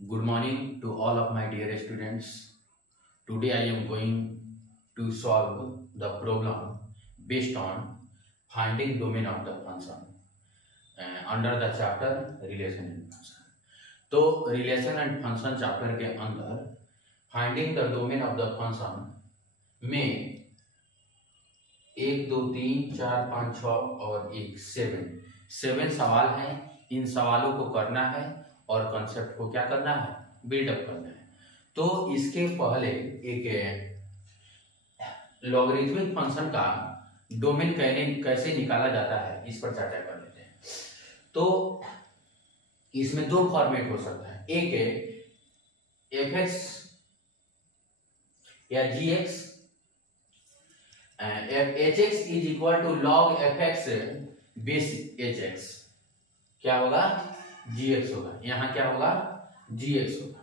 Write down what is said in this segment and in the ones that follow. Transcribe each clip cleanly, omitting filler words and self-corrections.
Good morning to all of my dear students. Today I am going to solve the problem based on finding domain of the function under the chapter relation and function. तो relation and function chapter के अंदर finding the domain of the function में 1, 2, 3, 4, 5, 6 और 7 सवाल हैं। इन सवालों को करना है और कंसेप्ट को क्या करना है, बिल्डअप करना है। तो इसके पहले एक लॉगरिथमिक फंक्शन का डोमेन कैसे निकाला जाता है इस पर चर्चा कर लेते हैं। तो इसमें दो फॉर्मेट हो सकता है, एक है fx या gx, hx is equal to log fx base hx, क्या होगा, gx होगा। यहां क्या होगा, gx होगा।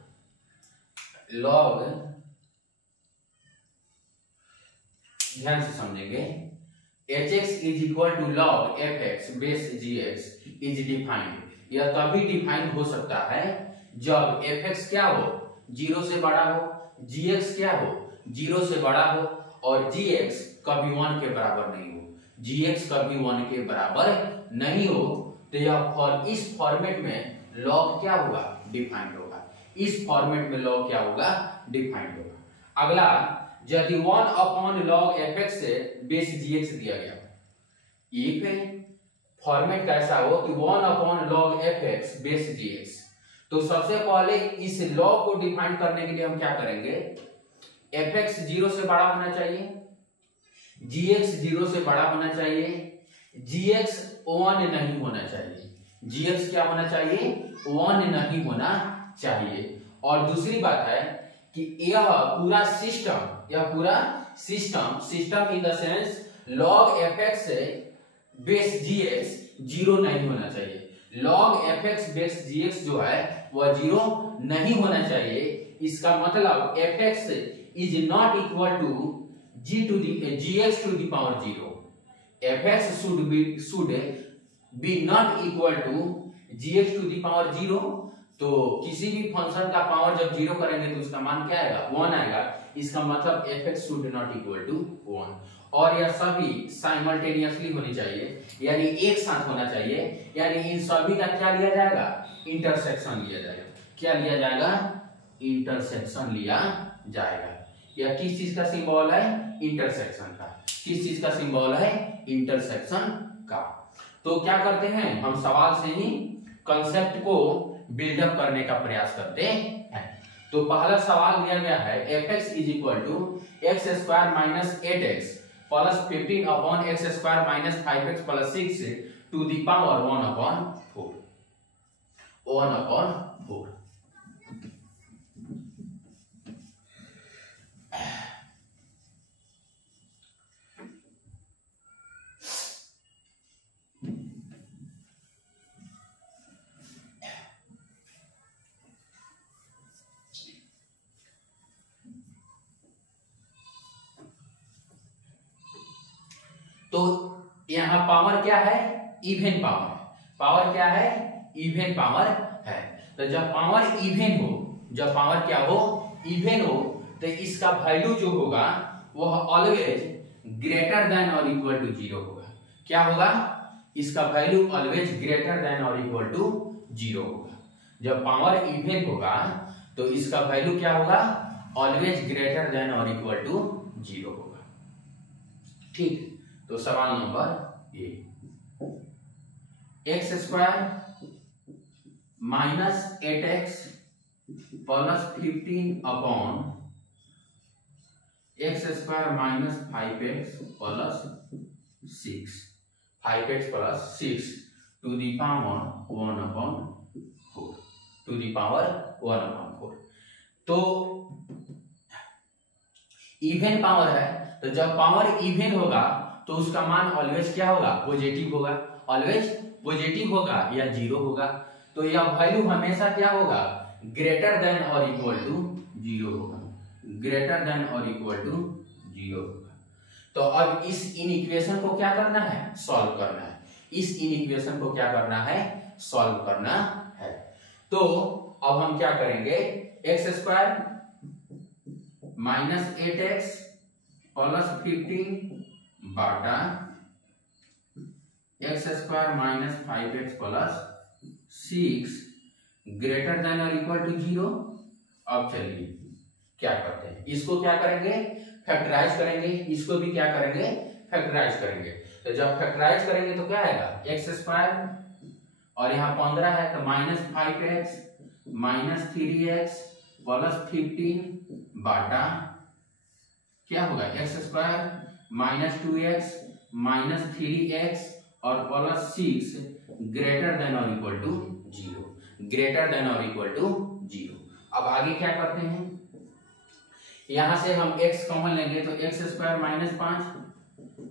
लॉग, ध्यान से समझेंगे, hx is equal to log fx base gx is defined. यह तभी डिफाइंड हो सकता है जब fx क्या हो, 0 से बड़ा हो, gx क्या हो, 0 से बड़ा हो और gx कभी 1 के बराबर नहीं हो। gx कभी 1 के बराबर नहीं हो तो यह इस फॉर्मेट में लॉग क्या होगा, डिफाइंड होगा। इस फॉर्मेट में लॉग क्या होगा, डिफाइंड होगा। अगला, यदि 1 अपॉन लॉग fx से बेस gx दिया गया, एक फॉर्मेट कैसा हो कि 1 upon log fx base gx, तो सबसे पहले इस लॉग को डिफाइन करने के लिए हम क्या करेंगे, fx 0 से बड़ा होना चाहिए, gx 0 से बड़ा होना चाहिए, gx 1 नहीं होना चाहिए। gx क्या होना चाहिए, 1 नहीं होना चाहिए। और दूसरी बात है कि यह पूरा system in the sense log fx से बेस gx 0 नहीं होना चाहिए। log fx बेस gx जो है वह 0 नहीं होना चाहिए। इसका मतलब fx is not equal to gx to the power 0। fx should be not equal to gx to the power 0। तो किसी भी फंक्शन का पावर जब 0 करेंगे तो उसका मान क्या आएगा, 1 आएगा। इसका मतलब fx should not equal to 1। और यह सभी साइमल्टेनियसली होनी चाहिए, यानी एक साथ होना चाहिए। यानी इन सभी का क्या लिया जाएगा, इंटरसेक्शन लिया जाएगा। क्या लिया जाएगा, इंटरसेक्शन लिया जाएगा। यह किस चीज का सिंबल है, इंटरसेक्शन का। किस चीज का सिंबल है, इंटरसेक्शन का। तो क्या करते हैं, हम सवाल से ही कंसेप्ट को बिल्डअप करने का प्रयास करते हैं। तो पहला सवाल दिया गया है, fx is equal to x square minus 8x plus 15 upon x square minus 5x plus 6 to the power 1 upon 4। तो यहां पावर क्या है, इवन पावर। पावर क्या है, इवन पावर है। तो जब पावर इवन हो, जब पावर क्या हो, इवन हो, तो इसका वैल्यू जो होगा वह ऑलवेज ग्रेटर देन और इक्वल टू 0 होगा। क्या होगा, इसका वैल्यू ऑलवेज ग्रेटर देन और इक्वल टू 0 होगा। जब पावर इवन होगा तो इसका वैल्यू क्या होगा, ऑलवेज ग्रेटर देन और इक्वल टू 0 होगा। ठीक। तो सवाल number A, x square minus 8x plus 15 upon x square minus 5x plus 6, 5x plus 6 to the power 1 upon 4, to the power 1 upon 4। तो इवन पावर है, तो जब पावर इवन होगा तो उसका मान ऑलवेज क्या होगा, पॉजिटिव होगा। ऑलवेज पॉजिटिव होगा या 0 होगा। तो यह वैल्यू हमेशा क्या होगा, ग्रेटर देन और इक्वल टू 0 होगा। ग्रेटर देन और इक्वल टू 0 होगा। तो अब इस इनइक्वेशन को क्या करना है, सॉल्व करना है। इस इनइक्वेशन को क्या करना है, सॉल्व करना है। तो अब हम क्या करेंगे, x square minus 8x plus 15 बाटा x square minus 5x plus 6 greater than और इक्वल टू 0। अब चलिए क्या करते हैं, इसको क्या करेंगे, फैक्टराइज करेंगे, इसको भी क्या करेंगे, फैक्टराइज करेंगे। तो जब फैक्टराइज करेंगे तो क्या आएगा, एक्स स्क्वायर और यहाँ 15 है तो minus 5x minus 3x plus 15 बाटा क्या होगा, x square minus 2x minus 3x और प्लस 6 ग्रेटर देन और इक्वल टू 0, ग्रेटर देन और इक्वल टू 0। अब आगे क्या करते हैं, यहां से हम x कॉमन लेंगे तो एक्स स्क्वायर माइनस 5,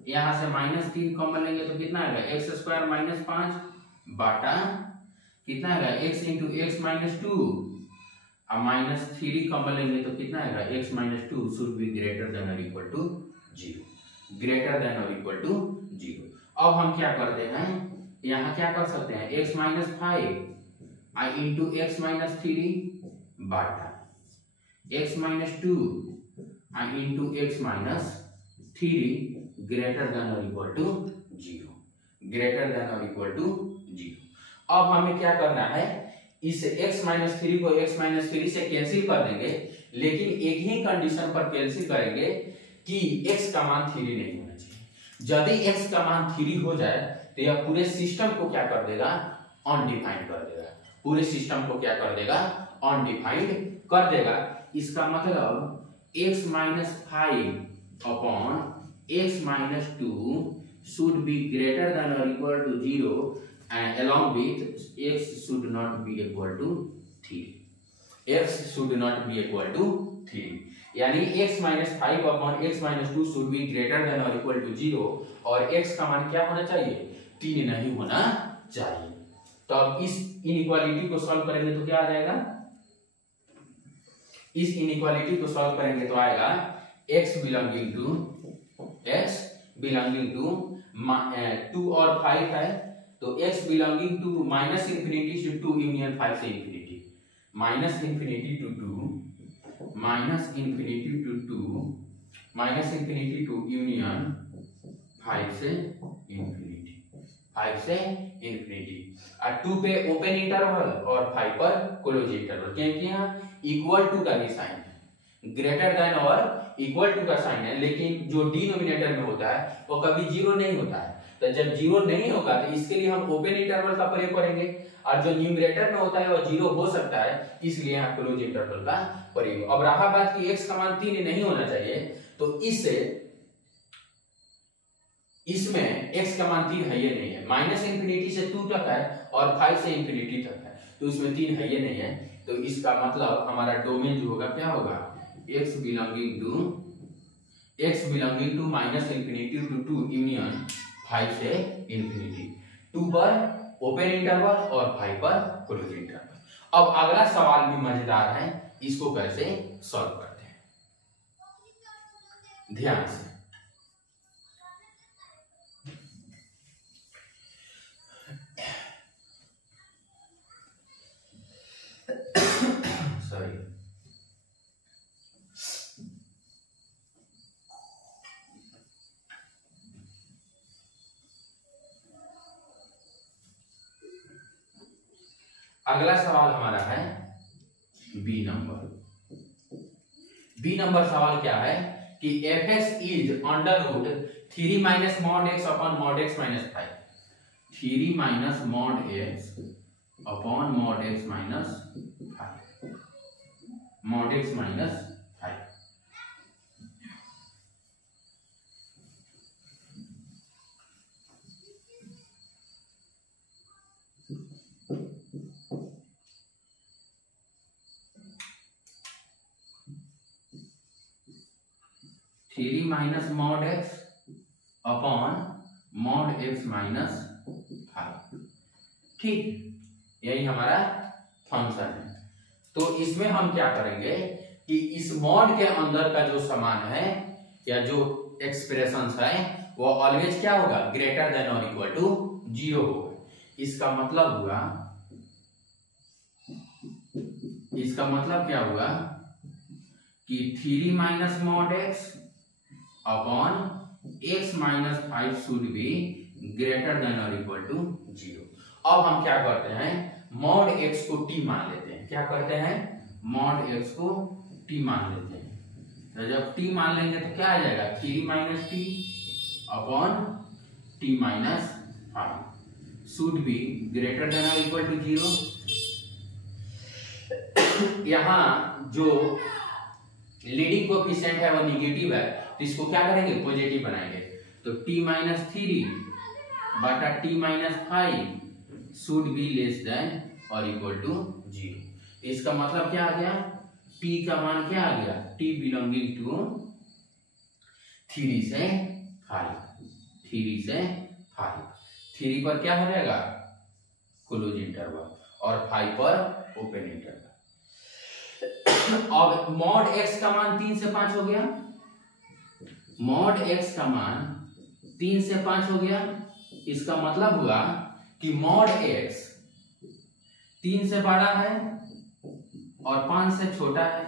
यहां से माइनस 3 कॉमन लेंगे तो कितना आएगा, एक्स स्क्वायर माइनस 5 बाटा कितना आएगा, x इंटू एक्स माइनस 2 और माइनस 3 कॉमन लेंगे तो कितना आएगा, x minus 2 should be greater than और इक्वल टू 0, ग्रेटर देन और इक्वल टू 0। अब हम क्या करते हैं, यहाँ क्या कर सकते हैं, x minus 5 I into x minus 3 बाटा x minus 2 I into x minus 3 greater than और इक्वल टू 0, ग्रेटर देन और इक्वल टू 0। अब हमें क्या करना है, इस x माइनस 3 को x माइनस 3 से कैंसिल कर देंगे, लेकिन एक ही कंडीशन पर कैंसिल करेंगे कि x का मान 3 नहीं होना चाहिए। यदि x का मान 3 हो जाए तो यह पूरे सिस्टम को क्या कर देगा, अनडिफाइंड कर देगा, पूरे सिस्टम को क्या कर देगा, अनडिफाइंड कर देगा। इसका मतलब x minus 5 upon x minus 2 should be greater than or equal to 0 and along with x should not be equal to 3, x should not be equal to 3, यानी x minus 5 upon x minus 2 should be greater than or equal to 0 और x का मान क्या होना चाहिए, 3 नहीं होना चाहिए। तो अब इस इनइक्वालिटी को सॉल्व करेंगे तो क्या आ जाएगा, इस इनइक्वालिटी को सॉल्व करेंगे तो आएगा x बिलोंगिंग टू 2 और 5 है तो x belonging to minus infinity से 2 यूनियन 5 से infinity, minus infinity to 2 minus infinity to 2 minus infinity to union 5 से इंफिनिटी, 5 से इंफिनिटी। और 2 पे ओपन इंटरवल और 5 पर क्लोज इंटरवल, क्योंकि यहाँ इक्वल टू का भी साइन है, ग्रेटर देन और इक्वल टू का साइन है, लेकिन जो डिनोमिनेटर में होता है वो कभी 0 नहीं होता है। तो जब 0 नहीं होगा तो इसके लिए हम ओपन इंटरवल का प्रयोग करेंगे, और जो न्यूमरेटर में होता है वो 0 हो सकता है, इसलिए यहाँ क्लोज इंटरवल का प्रयोग। अब रहा बात कि x का मान 3 नहीं होना चाहिए, तो इसमें x का मान 3 है ये नहीं है, माइनस इंफिनिटी से 2 तक है और 5 से इंफिनिटी तक है, तो इसमें 3 है ये नहीं है। तो इसका मतलब हमारा डोमेन जो होगा क्या होगा, x belonging to minus infinity to 2 union 5 से इंफिनिटी, 2 पर ओपन इंटरवल और 5 पर क्लोज इंटरवल। अब अगला सवाल भी मजेदार है, इसको कैसे सॉल्व करते हैं, ध्यान से। सॉरी, अगला सवाल हमारा है बी नंबर सवाल क्या है कि fx is under root 3 minus mod x upon mod x minus 5, 3 minus mod x upon mod x minus 5, mod x minus 5। Three minus mod x upon mod x minus 5, ठीक, यही हमारा function है। तो इसमें हम क्या करेंगे कि इस मॉड के अंदर का जो समान है या जो एक्सप्रेशंस है वो ऑलवेज क्या होगा, ग्रेटर देन और इक्वल टू 0 होगा। इसका मतलब हुआ इसका मतलब क्या हुआ कि 3 minus mod x upon x minus 5 should be greater than और इक्वल टू 0। अब हम क्या करते हैं, मॉड एक्स को टी मान लेते हैं। क्या करते हैं, मॉड एक्स को टी मान लेते हैं। तो जब टी मान लेंगे तो क्या आ जाएगा, 3 minus T upon T minus 5 should be greater than और इक्वल टू 0। यहां जो लीडिंग कोएफिशिएंट है वो निगेटिव है, तो इसको क्या करेंगे, पॉजिटिव बनाएंगे। तो t माइनस 3 बटा t minus 5 should be less than और इक्वल टू 0। इसका मतलब क्या आ गया, t का मान क्या आ गया, t बिलोंगिंग टू 3 से 5, 3 से 5। 3 पर क्या हो जाएगा, क्लोज इंटरवल, और 5 पर ओपन इंटरवल। अब मॉड x का मान 3 से 5 हो गया, मॉड x का मान 3 से 5 हो गया। इसका मतलब हुआ कि मॉड x 3 से बड़ा है और 5 से छोटा है।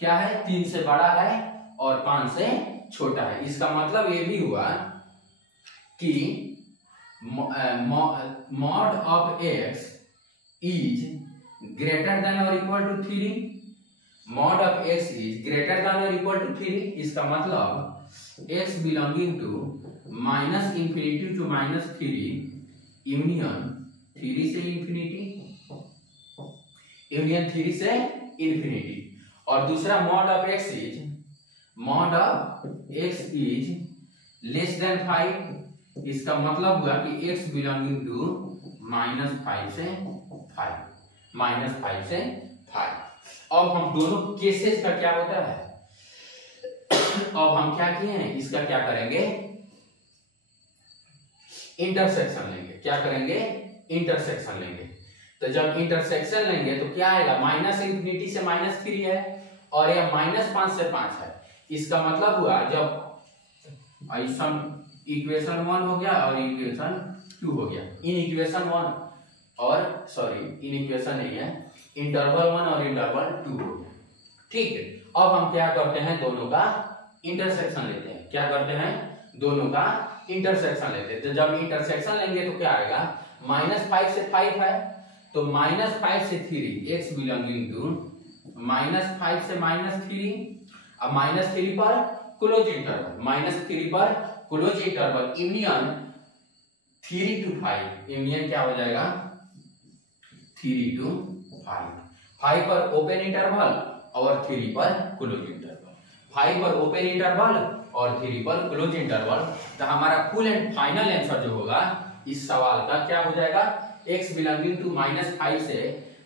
क्या है, 3 से बड़ा है और 5 से छोटा है। इसका मतलब ये भी हुआ कि mod of x is greater than और equal to 3। Mod of x is greater than और इक्वल टू 3। इसका मतलब x belonging to minus infinity to minus 3 union 3 से इंफिनिटी, यूनियन 3 से इंफिनिटी। और दूसरा mod of x is less than 5। इसका मतलब हुआ कि x बिलोंगिंग टू -5 से 5, -5 से 5। अब हम दोनों केसेस का क्या होता है, अब हम क्या किए हैं, इसका क्या करेंगे, इंटरसेक्शन लेंगे। क्या करेंगे, इंटरसेक्शन लेंगे। तो जब इंटरसेक्शन लेंगे तो क्या आएगा, माइनस इंफिनिटी से -3 है और यह -5 से 5 है। इसका मतलब हुआ जब ऐसा इक्वेशन 1 हो गया और इक्वेशन 2 हो गया। इन इक्वेशन 1 और इन इक्वेशन नहीं है, इंटरवल 1 और इंटरवल 2 हो गया। ठीक है, अब हम क्या करते हैं, दोनों का इंटरसेक्शन लेते हैं। क्या करते हैं, दोनों का इंटरसेक्शन लेते हैं। तो जब इंटरसेक्शन लेंगे तो क्या आएगा, -5 से 5 है, तो -5 से 3 x बिलोंगिंग टू -5 से -3। अब -3 पर क्लोज इंटरवल, -3 पर close interval union 3 to 5, union क्या हो जाएगा, 3 to 5। 5 पर ओपन इंटरवल और 3 पर क्लोज इंटरवल, 5 पर ओपन इंटरवल और 3 पर क्लोज इंटरवल। तो हमारा फुल एंड फाइनल आंसर जो होगा इस सवाल का क्या हो जाएगा, x बिलोंगिंग टू -5 से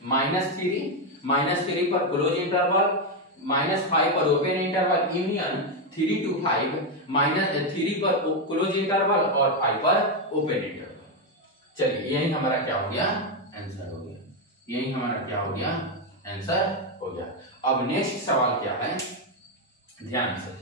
-3 पर क्लोज इंटरवल, -5 पर ओपन इंटरवल यूनियन 3 to 5, -3 पर क्लोज इंटरवल और 5 पर ओपन इंटरवल। चलिए यही हमारा क्या हो गया, आंसर हो गया। यही हमारा क्या हो गया, आंसर हो गया। अब नेक्स्ट सवाल क्या है, ध्यान से।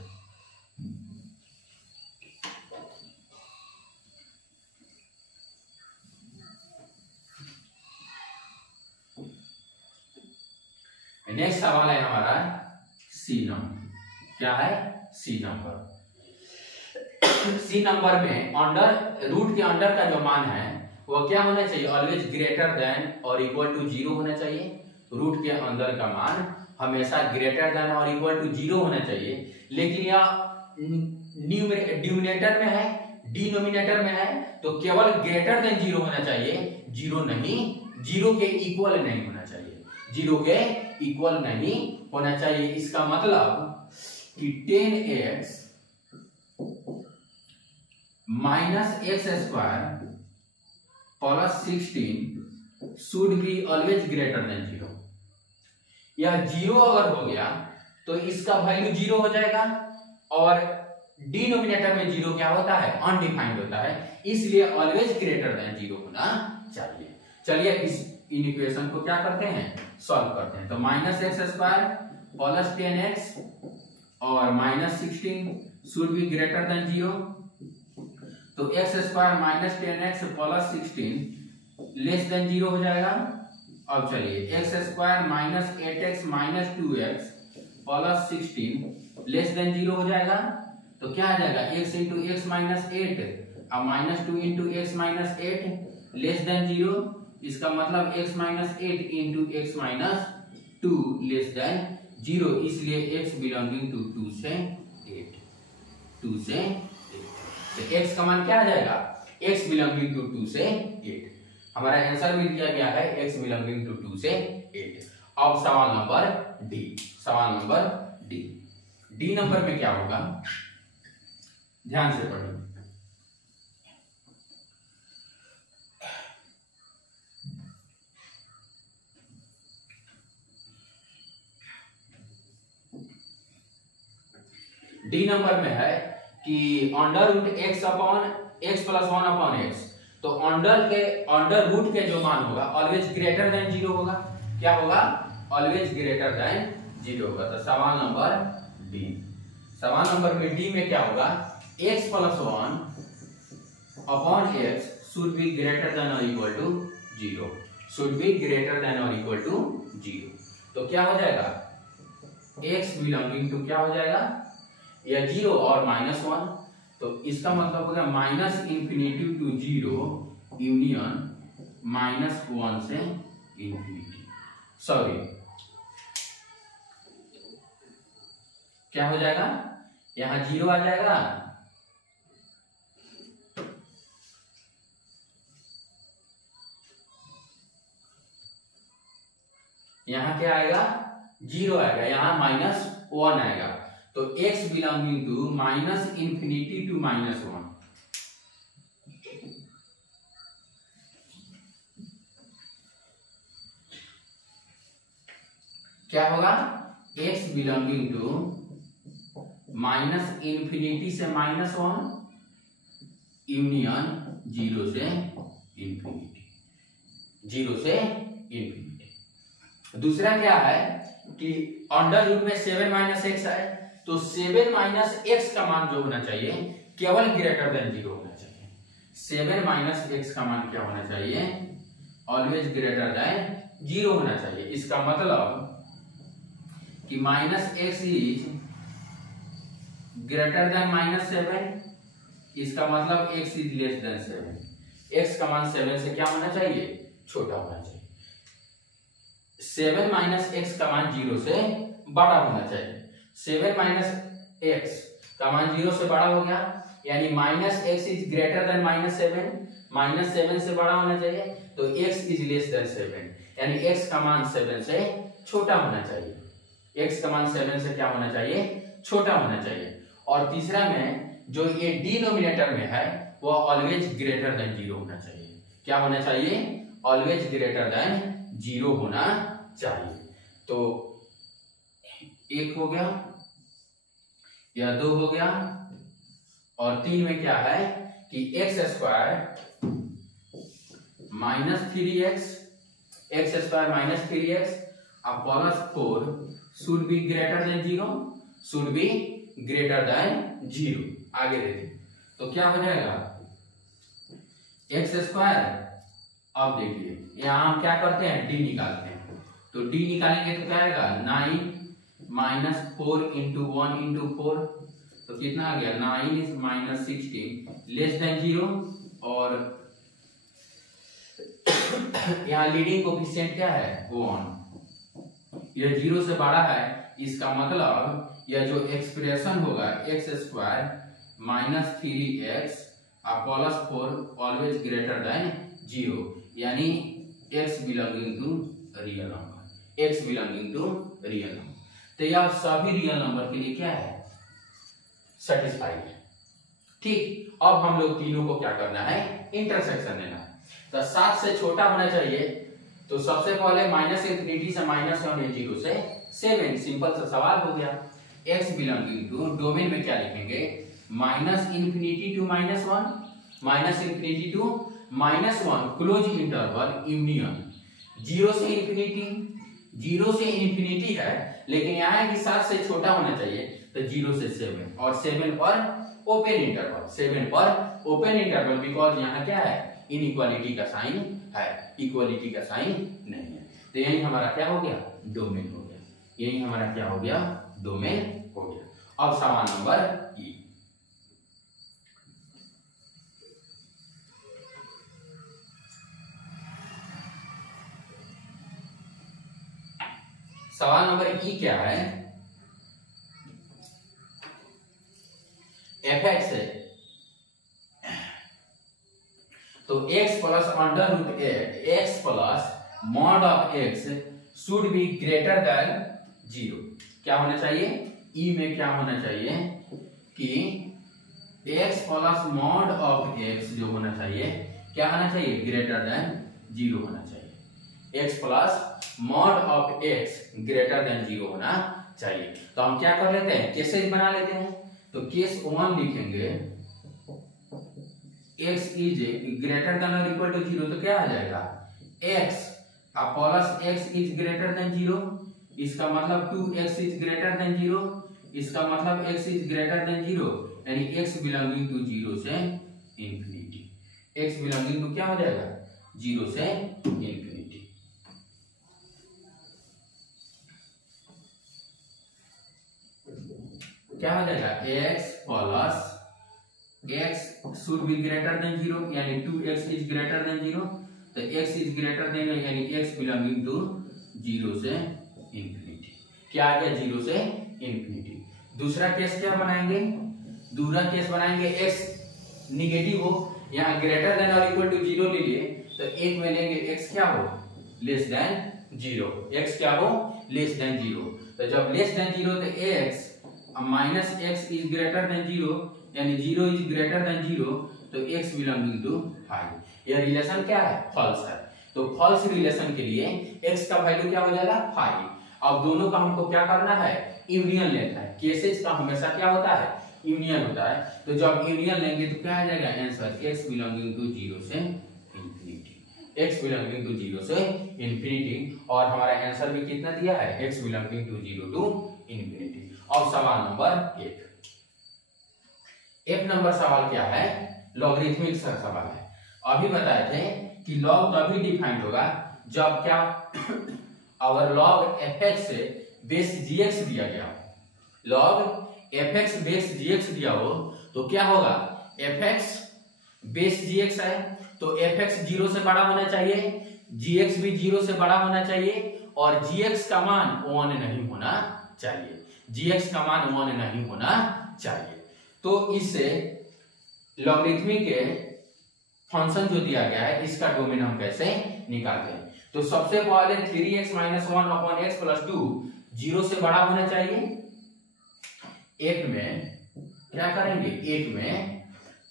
नेक्स्ट सवाल है हमारा सी नंबर। क्या है, सी नंबर। सी नंबर में अंडर रूट के अंडर का जो मान है वो क्या होना चाहिए, ऑलवेज ग्रेटर देन और इक्वल टू 0 होना चाहिए। रूट के अंदर का मान हमेशा ग्रेटर देन और इक्वल टू 0 होना चाहिए। लेकिन यह न्यूमरेटर में है, डिनोमिनेटर में है, तो केवल ग्रेटर देन 0 होना चाहिए, 0 नहीं, 0 के इक्वल नहीं होना चाहिए, 0 के इक्वल नहीं होना चाहिए। इसका मतलब कि 10x minus x square plus 16 should be always greater than 0। यह 0 अगर हो गया तो इसका वैल्यू 0 हो जाएगा, और डिनोमिनेटर में 0 क्या होता है, अनडिफाइंड होता है, इसलिए ऑलवेज ग्रेटर देन 0 होना चाहिए। चलिए इस इक्वेशन को क्या करते हैं, सॉल्व करते हैं। तो minus x square plus 10x और minus 16 should be greater than 0। तो x square minus 10x plus 16 less than 0 हो जाएगा। अब चलिए x square minus 8x minus 2x plus 16 less than 0 हो जाएगा। तो क्या आ जाएगा x इंटू एक्स माइनस 8 अब minus 2 into x minus 8 less than 0। इसका मतलब x minus 8 into x minus 2 less than 0, इसलिए x बिलोंगिंग टू 2 से 8, 2 से 8। तो x का मान क्या आ जाएगा x बिलोंगिंग टू 2 से 8। हमारा आंसर मिल गया है x बिलोंगिंग टू 2 से 8। अब सवाल नंबर डी, सवाल नंबर डी। डी नंबर में क्या होगा, ध्यान से पढ़िए। डी नंबर में है कि under root x upon x plus 1 upon x. तो अंडर रूट के जो मान होगा ऑलवेज ग्रेटर देन 0 होगा। क्या होगा, ऑलवेज ग्रेटर देन 0 होगा। तो सवाल नंबर डी, सवाल नंबर में डी में क्या होगा, x plus 1 upon x should be greater than और equal to 0, should be greater than और इक्वल टू 0। तो क्या हो जाएगा, x बिलोंगिंग टू क्या हो जाएगा, या 0 और माइनस 1। तो इसका मतलब हो गया minus infinity to 0 union minus 1 से इंफिनिटी। सॉरी, क्या हो जाएगा, यहां 0 आ जाएगा, यहां क्या आएगा, 0 आएगा, यहां माइनस 1 आएगा। तो x belonging to minus infinity to minus 1। क्या होगा, x belonging to minus infinity से माइनस 1 यूनियन 0 से इंफिनिटी, 0 से इंफिनिटी। दूसरा क्या है कि अंडर रूट में 7 माइनस एक्स है, तो 7 माइनस एक्स का मान जो होना चाहिए केवल ग्रेटर देन 0 होना चाहिए। 7 माइनस एक्स का मान क्या होना चाहिए, ऑलवेज ग्रेटर देन 0 होना चाहिए। इसका मतलब कि minus x is greater then minus 7, इसका मतलब x is less then 7। x का मान 7 से क्या होना चाहिए, छोटा होना चाहिए। 7 माइनस एक्स का मान 0 से बड़ा होना चाहिए। 7 माइनस एक्स का मान 0 से बड़ा हो गया, यानी minus x is greater then minus 7, minus 7 से बड़ा होना चाहिए। तो x इज लेस देन 7, यानी x का मान 7 से छोटा होना चाहिए। x का मान 7 से क्या होना चाहिए, छोटा होना चाहिए। और तीसरा में जो ये डिनोमिनेटर में है वो ऑलवेज ग्रेटर देन 0 होना चाहिए। क्या होना चाहिए, ऑलवेज ग्रेटर देन 0 होना चाहिए। तो 1 हो गया या 2 हो गया, और 3 में क्या है कि x square minus 3x, x square minus 3x अब plus 4 should be greater than 0, should be greater than 0। आगे देखिए तो क्या हो जाएगा, एक्स स्क्वायर, अब देखिए यहां हम क्या करते हैं, डी निकालते हैं। तो डी निकालेंगे तो क्या आएगा, 9 माइनस 4 इंटू 1 इंटू 4, तो कितना आ गया, 9 इज माइनस 16 लेस देन 0। और यहाँ लीडिंग कोफिशिएंट क्या है, 1, यह 0 से बड़ा है। इसका मतलब यह जो एक्सप्रेशन होगा x square minus 3x plus 4 always greater than 0, यानी x belonging to real number, x belonging to real number. तो यह सभी रियल नंबर के लिए क्या है, सेटिस्फाइड है। ठीक, अब हम लोग तीनों को क्या करना है, इंटरसेक्शन लेना है। तो 7 से छोटा होना चाहिए, तो सबसे पहले माइनस इंफिनिटी से माइनस 1 0 से 7, सिंपल सा सवाल हो गया। x बिलोंगिंग टू डोमेन में क्या लिखेंगे, minus infinity to minus 1, minus infinity to minus 1 close interval union 0 से इंफिनिटी, 0 से इंफिनिटी है लेकिन यहाँ है कि 7 से छोटा होना चाहिए, तो 0 से 7 और 7 पर ओपन इंटरवल, 7 पर ओपन इंटरवल, बिकॉज यहाँ क्या है, इनइक्वालिटी का साइन है, इक्वालिटी का साइन नहीं है। तो यही हमारा क्या हो गया, डोमेन हो गया। यही हमारा क्या हो गया, डोमेन हो गया। अब सवाल नंबर ई। सवाल नंबर ई क्या है, एफ एक्स है तो x plus under root x plus mod of x should be greater than 0। क्या होना चाहिए, ई में क्या होना चाहिए कि x plus mod of x जो होना चाहिए क्या होना चाहिए, ग्रेटर देन 0 होना चाहिए। x plus mod of x greater than 0 होना चाहिए। तो हम क्या कर लेते हैं, केसेस बना लेते हैं। तो केस 1 लिखेंगे x इज ग्रेटर देन और इक्वल टू 0, तो क्या आ जाएगा x plus x is greater than 0, इसका मतलब 2x इज ग्रेटर देन 0, इसका मतलब x इज ग्रेटर देन 0, यानी x बिलोंगिंग टू 0 से इंफिनिटी। x बिलोंगिंग टू क्या हो जाएगा, 0 से इंफिनिटी। क्या हो जाएगा, x plus x should be greater than 0, यानी 2x इज ग्रेटर देन 0, तो x इज ग्रेटर देन यानी x बिलोंगिंग टू 0 से इंफिनिटी। क्या आ गया, 0 से इंफिनिटी। दूसरा केस क्या बनाएंगे, दूसरा केस बनाएंगे x निगेटिव हो, यहाँ ग्रेटर देन और इक्वल टू 0 ले लिए, तो एक में लेंगे x क्या हो, लेस देन 0, x क्या हो, लेस देन 0। तो जब लेस देन 0 तो x minus x is greater than 0, यानी 0 इज ग्रेटर देन 0, तो x बिलोंगिंग टू 5। यह रिलेशन क्या है, फॉल्स है। तो फॉल्स रिलेशन के लिए x का वैल्यू क्या हो जाएगा, 5। अब दोनों का हमको क्या करना है, यूनियन लेना है। केसेस का हमेशा क्या होता है, यूनियन होता है। तो जब यूनियन लेंगे तो क्या आ जाएगा आंसर, x बिलोंगिंग टू 0 से इंफिनिटी, x बिलोंगिंग टू 0 से इंफिनिटी। और हमारा आंसर भी कितना दिया है, x belonging to 0 to infinity. अब सवाल नंबर 1 नंबर सवाल क्या है, लॉगरिथमिक सवाल है। अभी बताए थे कि लॉग तभी डिफाइंड होगा जब क्या अगर लॉग fx से बेस gx दिया गया हो। लॉग fx बेस gx दिया हो तो क्या होगा, fx बेस gx है तो fx 0 से बड़ा होना चाहिए, gx भी 0 से बड़ा होना चाहिए, और gx का मान 1 नहीं होना चाहिए, gx का मान 1 नहीं होना चाहिए। तो इससे लॉगरिथमिक के फंक्शन जो दिया गया है इसका डोमेन हम कैसे निकालते हैं। तो सबसे पहले 3x - 1 अपॉन x प्लस 2 0 से बड़ा होना चाहिए। एक में क्या करेंगे, एक में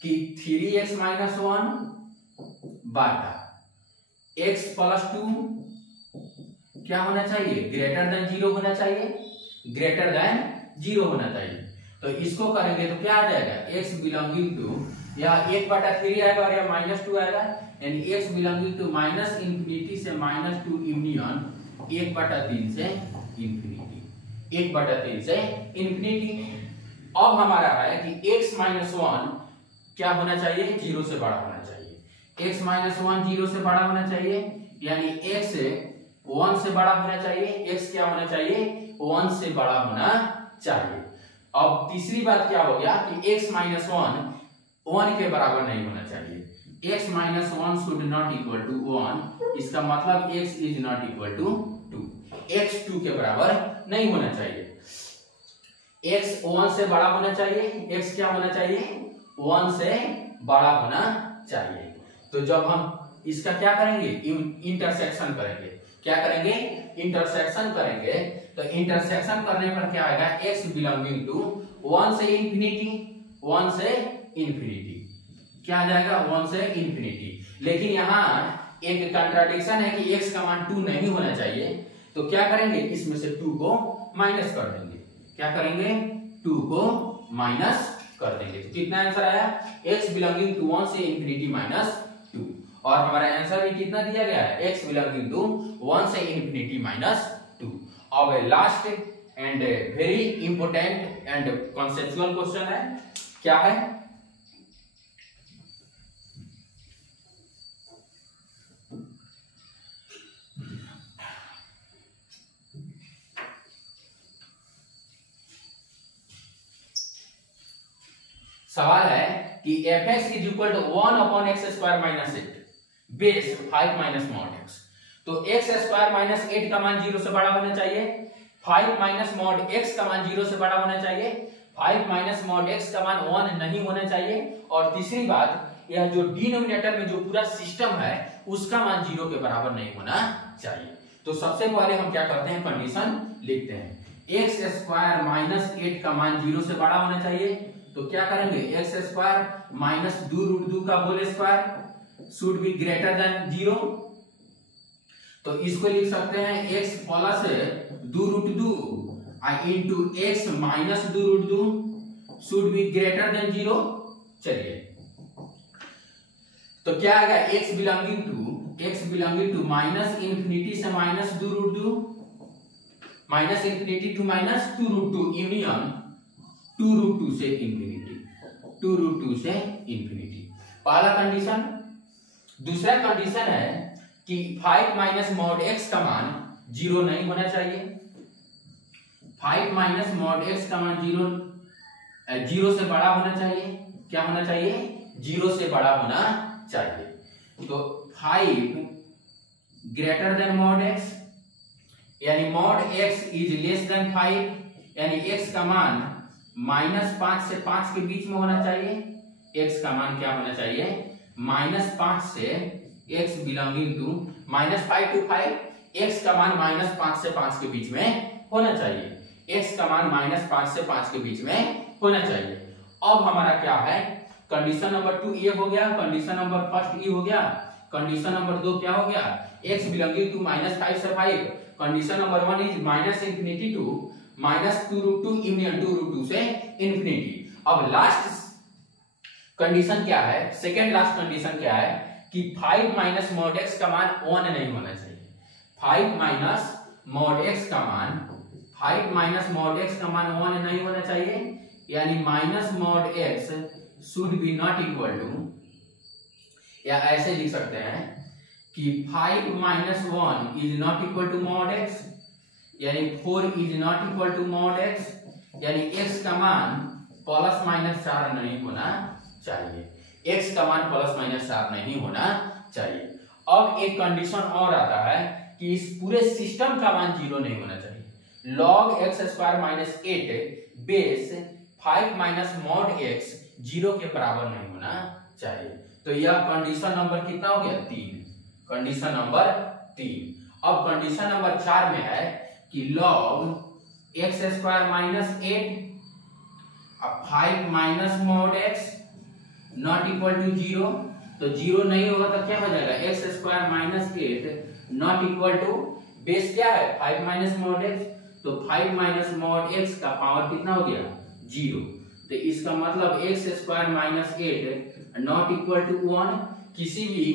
कि 3x - 1 बाटा x प्लस 2 क्या होना चाहिए, ग्रेटर देन 0 होना चाहिए, ग्रेटर देन 0 होना चाहिए। तो इसको करेंगे तो क्या आ जाएगा, x बिलोंगिंग टू, यहाँ 1/3 आएगा और यहाँ -2 आएगा, यानी x belonging to minus infinity से -2 यूनियन 1/3 से इंफिनिटी, 1/3 से इंफिनिटी। अब हमारा है कि x - 1 क्या होना चाहिए, 0 से बड़ा होना चाहिए, x - 1 0 से बड़ा होना चाहिए, यानी x 1 से बड़ा होना चाहिए, x क्या होना चाहिए, 1 से बड़ा होना चाहिए। अब तीसरी बात क्या हो गया कि x - 1 के बराबर नहीं होना चाहिए, x - 1 should not equal to 1, इसका मतलब x is not equal to 2, x 2 के बराबर नहीं होना चाहिए, x 1 से बड़ा होना चाहिए, x क्या होना चाहिए, 1 से बड़ा होना चाहिए। तो जब हम इसका क्या करेंगे, इंटरसेक्शन करेंगे, क्या करेंगे, इंटरसेक्शन करेंगे, तो इंटरसेक्शन करने पर क्या आएगा, x बिलोंगिंग टू 1 से इंफिनिटी, 1 से इंफिनिटी, क्या आ जाएगा, 1 से इंफिनिटी। लेकिन यहाँ एक कंट्राडिक्शन है कि x का मान 2 नहीं होना चाहिए, तो क्या करेंगे, इसमें से 2 को माइनस कर देंगे, क्या करेंगे, 2 को माइनस कर देंगे। तो कितना आंसर आया, x बिलोंगिंग टू 1 से इंफिनिटी -2, और हमारा आंसर भी कितना दिया गया है, x बिलोंगिंग टू 1 से इंफिनिटी -2। अब last and very important and conceptual question है, क्या है, सवाल है कि fx is equal to 1 upon x square minus 8 base 5 minus mod x। तो एक्स स्क्वायर माइनस 8 का मान 0 से बड़ा होना चाहिए, 5 माइनस मॉड x का मान 0 से बड़ा होना चाहिए, 5 माइनस मॉड x का मान 1 नहीं होना चाहिए, और तीसरी बात यह जो डिनोमिनेटर में जो पूरा सिस्टम है उसका मान 0 के बराबर नहीं होना चाहिए। तो सबसे पहले हम क्या करते हैं, कंडीशन लिखते हैं। एक्स स्क्वायर माइनस 8 का मान 0 से बड़ा होना चाहिए, तो क्या करेंगे, एक्स स्क्वायर माइनस 2√2 का whole square should be greater than 0। तो इसको लिख सकते हैं x plus 2√2 into x minus 2√2 should be greater than 0। चलिए तो क्या आएगा, x belonging to minus infinity से minus 2√2 minus infinity to minus 2√2 union 2√2 से इंफिनिटी, 2√2 से इंफिनिटी, पहला कंडीशन। दूसरा कंडीशन है कि 5 माइनस मॉड x का मान 0 नहीं होना चाहिए, 5 माइनस मॉड x का मान 0 से बड़ा होना चाहिए। क्या होना चाहिए, 0 से बड़ा होना चाहिए। तो 5 ग्रेटर देन मॉड x, यानी mod x is less than 5, यानी x का मान -5 से 5 के बीच में होना चाहिए। x का मान क्या होना चाहिए, -5 से x belonging to -5 to 5, x का मान -5 से 5 के बीच में होना चाहिए, x का मान -5 से 5 के बीच में होना चाहिए। अब हमारा क्या है, कंडीशन नंबर 2 ये हो गया, कंडीशन नंबर फर्स्ट ये हो गया, कंडीशन नंबर 2 क्या हो गया, x बिलोंगिंग टू -5 से 5, condition number 1 is minus infinity to minus 2√2 union 2√2 से इंफिनिटी। अब लास्ट कंडीशन क्या है, सेकेंड लास्ट कंडीशन क्या है कि 5 माइनस मॉड x का मान 1 नहीं होना चाहिए, 5 माइनस मॉड x का मान 5 माइनस मॉड x का मान 1 नहीं होना चाहिए, यानी minus mod x should be not equal to, या ऐसे लिख सकते हैं कि 5 minus 1 is not equal to mod x, यानी 4 is not equal to mod x, यानी x का मान प्लस माइनस 4 नहीं होना चाहिए, x का मान प्लस माइनस 4 नहीं होना चाहिए। अब एक कंडीशन और आता है कि इस पूरे सिस्टम का मान 0 नहीं होना चाहिए, log x square minus 8 base 5 minus mod x 0 के बराबर नहीं होना चाहिए। तो यह कंडीशन नंबर कितना हो गया, 3, कंडीशन नंबर 3। अब कंडीशन नंबर 4 में है कि log x स्क्वायर माइनस 8 अब 5 minus mod x not equal to 0, तो 0 नहीं होगा तो क्या हो जाएगा, x square minus 8 not equal to base क्या है 5 माइनस मॉड x, तो 5 माइनस मॉड x का पावर कितना हो गया 0, तो इसका मतलब x square minus 8 not equal to 1, किसी भी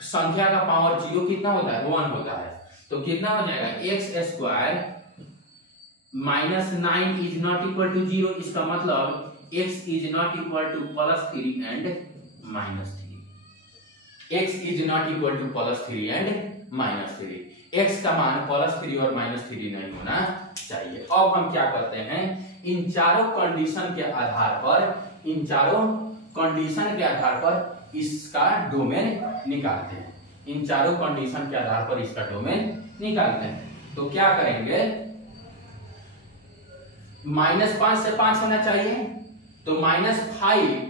संख्या का पावर 0 कितना होता है 1 होता है, तो कितना हो जाएगा x square minus 9 is not equal to 0, इसका मतलब x is not equal to +3 and -3, x is not equal to +3 and -3, x का मान +3 और -3 नहीं होना चाहिए। अब हम क्या करते हैं, इन चारों कंडीशन के आधार पर, इन चारों कंडीशन के आधार पर इसका डोमेन निकालते हैं, इन चारों कंडीशन के आधार पर इसका डोमेन निकालते हैं। तो क्या करेंगे, -5 से 5 होना चाहिए, तो -5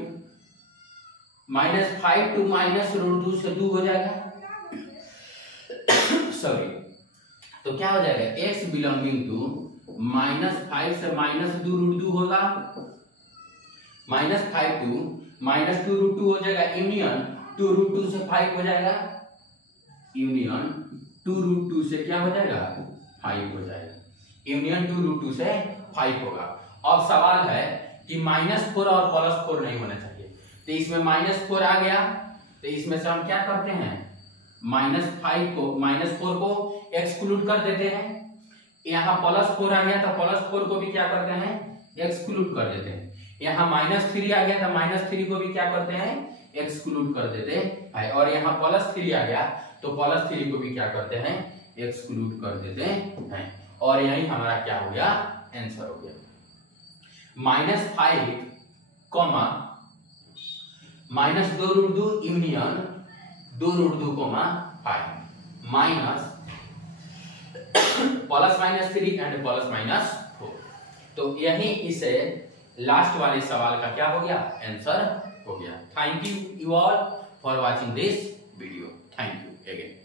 टू -√2 से 2 हो जाएगा, सॉरी, तो क्या हो जाएगा, x बिलोंगिंग टू -5 से -2√2 होगा, -5 टू -2√2 हो जाएगा, यूनियन 2√2 से 5 हो जाएगा, यूनियन 2√2 से क्या हो जाएगा 5 हो जाएगा, यूनियन 2√2 से 5 होगा। अब सवाल है कि -4 और +4 नहीं होना चाहिए, तो इसमें -4 आ गया, तो इसमें से हम क्या करते हैं, -4 को एक्सक्लूड कर देते हैं, यहाँ +4 आ गया तो +4 को भी क्या करते हैं एक्सक्लूड कर देते हैं, यहाँ -3 आ गया तो -3 को भी क्या करते हैं एक्सक्लूड कर देते हैं, और यहाँ +3 आ गया तो +3 को भी क्या करते हैं एक्सक्लूड कर देते हैं, और यही हमारा क्या हो गया आंसर हो गया। -5 comma minus 2 root 2 union 2 root 2 comma 5 minus plus minus 3 and plus minus 4। तो यही इसे लास्ट वाले सवाल का क्या हो गया, आंसर हो गया। Thank you all for watching this video. Thank you again.